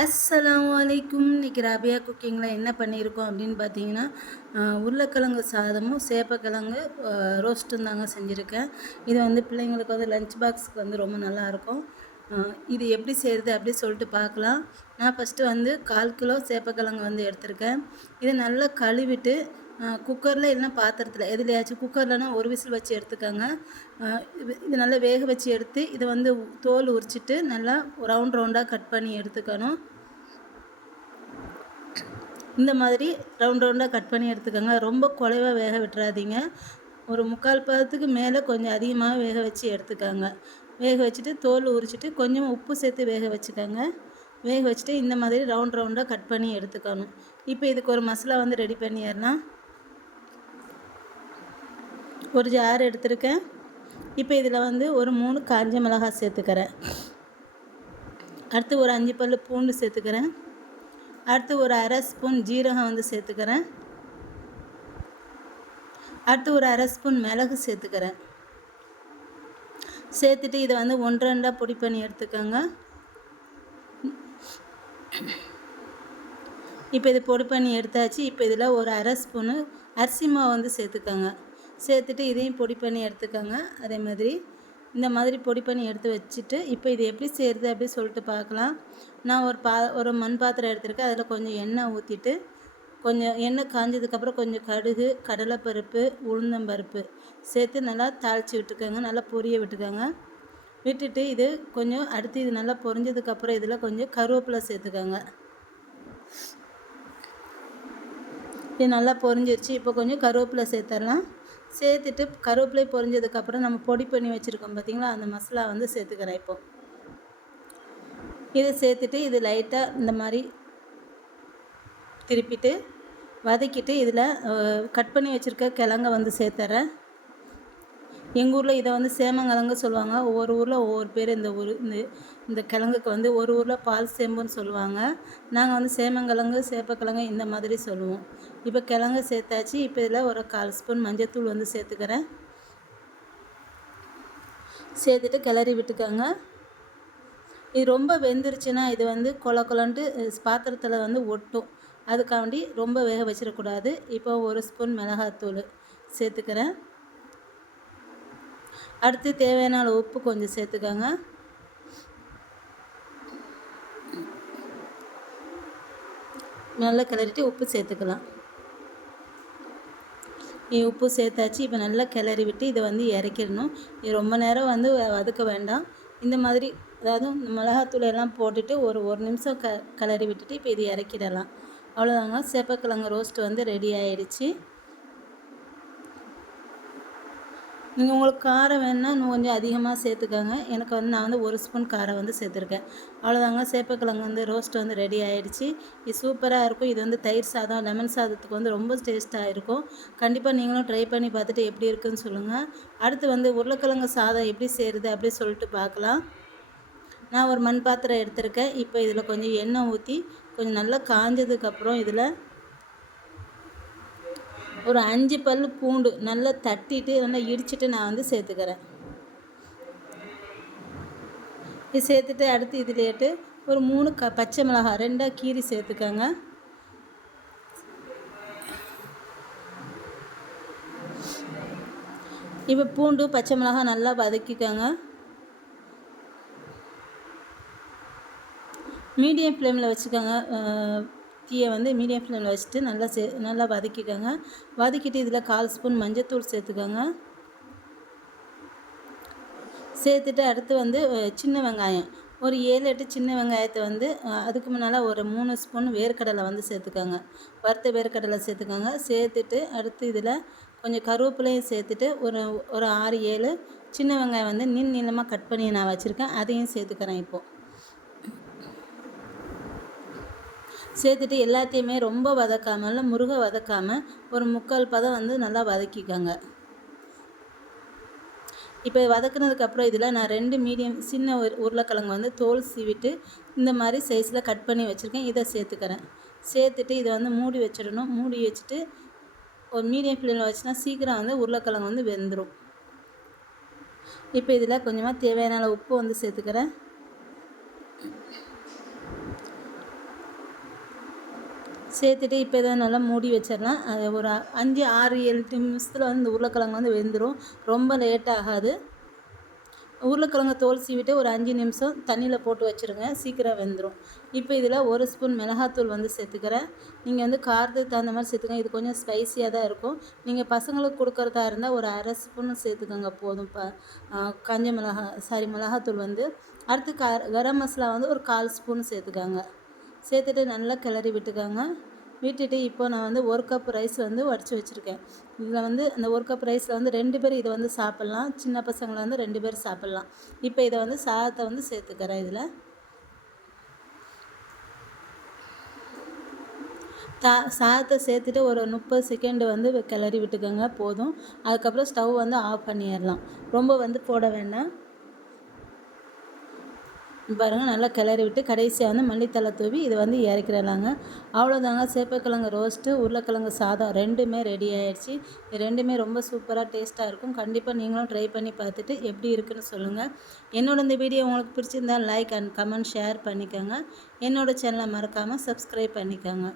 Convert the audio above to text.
அஸ்ஸலாமு அலைக்கும். இன்னைக்கு ராபியா குக்கிங்கில் என்ன பண்ணியிருக்கோம் அப்படின்னு பார்த்தீங்கன்னா, உருளைக்கிழங்கு சாதமும் சேப்பக்கிழங்கு ரோஸ்ட்டும் தாங்க செஞ்சுருக்கேன். இது வந்து பிள்ளைங்களுக்கு வந்து லஞ்ச் பாக்ஸுக்கு வந்து ரொம்ப நல்லாயிருக்கும். இது எப்படி செய்கிறது அப்படி சொல்லிட்டு பார்க்கலாம். நான் ஃபஸ்ட்டு வந்து 1/4 கிலோ சேப்பக்கிழங்கு வந்து எடுத்திருக்கேன். இதை நல்லா கழுவிட்டு குக்கரில் இல்லைன்னா பாத்திரத்தில் எதுலையாச்சும், குக்கர்லனா ஒரு விசில் வச்சு எடுத்துக்கோங்க. இது நல்லா வேக வச்சு எடுத்து இதை வந்து தோல் உரிச்சிட்டு நல்லா ரவுண்டாக கட் பண்ணி எடுத்துக்கணும். இந்த மாதிரி ரவுண்டாக கட் பண்ணி எடுத்துக்கோங்க. ரொம்ப குறைவாக வேக விட்டுறாதீங்க. ஒரு 3/4 பதத்துக்கு மேலே கொஞ்சம் அதிகமாக வேக வச்சு எடுத்துக்கோங்க. வேக வச்சுட்டு தோல் உரிச்சிட்டு கொஞ்சம் உப்பு சேர்த்து வேக வச்சுக்கோங்க. வேக வச்சுட்டு இந்த மாதிரி ரவுண்டாக கட் பண்ணி எடுத்துக்கணும். இப்போ இதுக்கு ஒரு மசாலா வந்து ரெடி பண்ணிடலாம். ஒரு ஜார் எடுத்துருக்கேன். இப்போ இதில் வந்து ஒரு 3 காஞ்ச மிளகாய் சேர்த்துக்கிறேன். அடுத்து ஒரு 5 பல் பூண்டு சேர்த்துக்கிறேன். அடுத்து ஒரு 1/2 ஸ்பூன் ஜீரகம் வந்து சேர்த்துக்கிறேன். அடுத்து ஒரு 1/2 ஸ்பூன் மிளகு சேர்த்துக்கிறேன். சேர்த்துட்டு இதை வந்து 1-2 பொடி பண்ணி எடுத்துக்கோங்க. இப்போ இது பொடி பண்ணி எடுத்தாச்சு. இப்போ இதில் ஒரு 1/2 ஸ்பூனு அரிசி மாவு வந்து சேர்த்துக்கோங்க. சேர்த்துட்டு இதையும் பொடி பண்ணி எடுத்துக்கோங்க. அதே மாதிரி இந்த மாதிரி பொடி பண்ணி எடுத்து வச்சுட்டு இப்போ இது எப்படி செய்கிறது அப்படி சொல்லிட்டு பார்க்கலாம். நான் ஒரு மண் பாத்திரம் எடுத்துருக்கேன். அதில் கொஞ்சம் எண்ணெய் ஊற்றிட்டு, கொஞ்சம் எண்ணெய் காஞ்சதுக்கப்புறம் கொஞ்சம் கடுகு, கடலைப்பருப்பு, உளுந்தம்பருப்பு சேர்த்து நல்லா தாளித்து விட்டுக்கோங்க. நல்லா பொரிய விட்டுக்கோங்க. விட்டுட்டு இது கொஞ்சம் அடுத்து இது நல்லா பொரிஞ்சதுக்கப்புறம் இதில் கொஞ்சம் கருவேப்பிலை சேர்த்துக்கோங்க. இது நல்லா பொரிஞ்சிருச்சு. இப்போ கொஞ்சம் கருவேப்பிலை சேர்த்துடலாம். சேர்த்துட்டு கருவேப்பிலை பொரிஞ்சதுக்கப்புறம் நம்ம பொடி பண்ணி வச்சுருக்கோம் பார்த்திங்களா, அந்த மசாலா வந்து சேர்த்துக்கிறேன். இப்போது இதை சேர்த்துட்டு இது லைட்டாக இந்த மாதிரி திருப்பிட்டு வதக்கிட்டு இதில் கட் பண்ணி வச்சுருக்க கிழங்க வந்து சேர்த்துறேன். எங்கள் ஊரில் இதை வந்து சேமங்கிழங்கு சொல்லுவாங்க. ஒவ்வொரு ஊரில் ஒவ்வொரு பேர். இந்த கிழங்குக்கு வந்து ஒரு ஊரில் பால் சேம்புன்னு சொல்லுவாங்க. நாங்கள் வந்து சேமங்கிழங்கு, சேப்பக்கிழங்கு இந்த மாதிரி சொல்லுவோம். இப்போ கிழங்கு சேர்த்தாச்சு. இப்போ இதில் ஒரு 1/4 ஸ்பூன் மஞ்சத்தூள் வந்து சேர்த்துக்கிறேன். சேர்த்துட்டு கிளறி விட்டுக்கோங்க. இது ரொம்ப வெந்துருச்சுன்னா இது வந்து கொலன்ட்டு பாத்திரத்தில் வந்து ஒட்டும். அதுக்காண்டி ரொம்ப வேக வச்சிடக்கூடாது. இப்போ 1 ஸ்பூன் மிளகாத்தூள் சேர்த்துக்கிறேன். அடுத்து தேவையான அளவு உப்பு கொஞ்சம் சேர்த்துக்கோங்க. நல்லா கிளறிட்டு உப்பு சேர்த்துக்கலாம். உப்பு சேர்த்தாச்சு. இப்போ நல்லா கிளறி விட்டு இதை வந்து இறக்கிடணும். இது ரொம்ப நேரம் வந்து வதக்க வேண்டாம். இந்த மாதிரி அதாவது மிளகாத்தூள் எல்லாம் போட்டுட்டு ஒரு நிமிஷம் கிளறி விட்டுட்டு இப்போ இது இறக்கிடலாம். அவ்வளோதாங்க. சேப்பக்கிழங்கு ரோஸ்ட் வந்து ரெடி ஆகிடுச்சு. நீங்கள் உங்களுக்கு காரம் வேணுன்னா இன்னும் கொஞ்சம் அதிகமாக சேர்த்துக்கோங்க. எனக்கு வந்து நான் வந்து 1 ஸ்பூன் காரம் வந்து சேர்த்துருக்கேன். அவ்வளோதாங்க. சேப்பக்கிழங்கு வந்து ரோஸ்ட் வந்து ரெடி ஆகிடுச்சு. இது சூப்பராக இருக்கும். இது வந்து தயிர் சாதம், லெமன் சாதத்துக்கு வந்து ரொம்ப டேஸ்ட்டாக இருக்கும். கண்டிப்பாக நீங்களும் ட்ரை பண்ணி பார்த்துட்டு எப்படி இருக்குதுன்னு சொல்லுங்கள். அடுத்து வந்து உருளைக்கிழங்கு சாதம் எப்படி செய்கிறது அப்படி சொல்லிட்டு பார்க்கலாம். நான் ஒரு மண் பாத்திரம் எடுத்திருக்கேன். இப்போ இதில் கொஞ்சம் எண்ணெய் ஊற்றி கொஞ்சம் நல்லா காஞ்சதுக்கப்புறம் இதில் ஒரு 5 பல் பூண்டு நல்லா தட்டிட்டு நல்லா இடிச்சிட்டு நான் வந்து சேர்த்துக்கிறேன். இது சேர்த்துட்டு அடுத்து இதிலேட்டு ஒரு 3 பச்சை மிளகாய் 2 கீரி சேர்த்துக்கோங்க. இப்போ பூண்டு பச்சை மிளகாய் நல்லா வதக்கிக்கோங்க. மீடியம் ஃப்ளேமில் வச்சுக்கோங்க. தீயை வந்து மீடியம் ஃப்ளேமில் வச்சுட்டு நல்லா வதக்கிக்கோங்க. வதக்கிட்டு இதில் 1/4 ஸ்பூன் மஞ்சத்தூள் சேர்த்துக்கோங்க. சேர்த்துட்டு அடுத்து வந்து சின்ன வெங்காயம் ஒரு 7-8 சின்ன வெங்காயத்தை வந்து அதுக்கு முன்னால் ஒரு 3 ஸ்பூன் வேர்க்கடலை வந்து சேர்த்துக்கோங்க. வறுத்த வேர்க்கடலை சேர்த்துக்கோங்க. சேர்த்துட்டு அடுத்து இதில் கொஞ்சம் கருவேப்பிலையும் சேர்த்துட்டு ஒரு 6-7 சின்ன வெங்காயம் வந்து நீளமாக கட் பண்ணி நான் வச்சுருக்கேன். அதையும் சேர்த்துக்கிறேன். இப்போது சேர்த்துட்டு எல்லாத்தையுமே ரொம்ப வதக்காமல் முருக வதக்காமல் ஒரு 3/4 பதம் வந்து நல்லா வதக்கிக்கோங்க. இப்போ வதக்குனதுக்கப்புறம் இதில் நான் 2 மீடியம் சின்ன உருளைக்கிழங்கு வந்து தோல் சீவிட்டு இந்த மாதிரி சைஸில் கட் பண்ணி வச்சுருக்கேன். இதை சேர்த்துக்கிறேன். சேர்த்துட்டு இதை வந்து மூடி வச்சிடணும். மூடி வச்சுட்டு ஒரு மீடியம் ஃப்ளேமில் வச்சுனா சீக்கிரம் வந்து உருளைக்கிழங்கு வந்து வெந்துடும். இப்போ இதில் கொஞ்சமாக தேவையான உப்பு வந்து சேர்த்துக்கிறேன். சேர்த்துட்டு இப்போ இதை நல்லா மூடி வச்சிடலாம். அது ஒரு 5, 6, 7 நிமிஷத்தில் வந்து இந்த உருளைக்கிழங்கு வந்து வெந்துடும். ரொம்ப லேட் ஆகாது. உருளைக்கிழங்க தோல் சீவிட்டு ஒரு 5 நிமிஷம் தண்ணியில் போட்டு வச்சுருங்க, சீக்கிரம் வெந்துடும். இப்போ இதில் 1 ஸ்பூன் மிளகாத்தூள் வந்து சேர்த்துக்கிறேன். நீங்கள் வந்து காரத்துக்கு தகுந்த மாதிரி சேர்த்துக்கங்க. இது கொஞ்சம் ஸ்பைஸியாக தான் இருக்கும். நீங்கள் பசங்களுக்கு கொடுக்குறதா இருந்தால் ஒரு 1/2 ஸ்பூன் சேர்த்துக்கோங்க போதும். காஞ்ச மிளகாத்தூள் வந்து அடுத்து கரம் மசாலா வந்து ஒரு 1/4 ஸ்பூன் சேர்த்துக்கோங்க. சேர்த்துட்டு நல்லா கிளறி விட்டுக்கோங்க. விட்டுட்டு இப்போ நான் வந்து 1 கப் ரைஸ் வந்து வடித்து வச்சுருக்கேன். இதில் வந்து அந்த 1 கப் ரைஸில் வந்து 2 பேர் இதை வந்து சாப்பிட்லாம். சின்ன பசங்களை வந்து 2 பேர் சாப்பிட்லாம். இப்போ இதை வந்து சாதத்தை வந்து சேர்த்துக்கிறேன். இதில் சாதத்தை சேர்த்துட்டு ஒரு 30 செகண்ட் வந்து கிளறி விட்டுக்கோங்க போதும். அதுக்கப்புறம் ஸ்டவ் வந்து ஆஃப் பண்ணிடலாம். ரொம்ப வந்து போட வேண்டாம். பாருங்கள், நல்லா கிளறி விட்டு கடைசியாக வந்து மல்லித்தலை தூவி இதை வந்து இறக்கிடலாங்க. அவ்வளோதாங்க, சேப்பக்கிழங்கு ரோஸ்ட்டு, உருளைக்கிழங்கு சாதம் ரெண்டுமே ரெடி ஆகிடுச்சு. இது ரெண்டுமே ரொம்ப சூப்பராக டேஸ்ட்டாக இருக்கும். கண்டிப்பாக நீங்களும் ட்ரை பண்ணி பார்த்துட்டு எப்படி இருக்குன்னு சொல்லுங்கள். என்னோட இந்த வீடியோ உங்களுக்கு பிடிச்சிருந்தால் லைக் அண்ட் கமெண்ட் ஷேர் பண்ணிக்கோங்க. என்னோடய சேனலை மறக்காமல் சப்ஸ்கிரைப் பண்ணிக்கோங்க.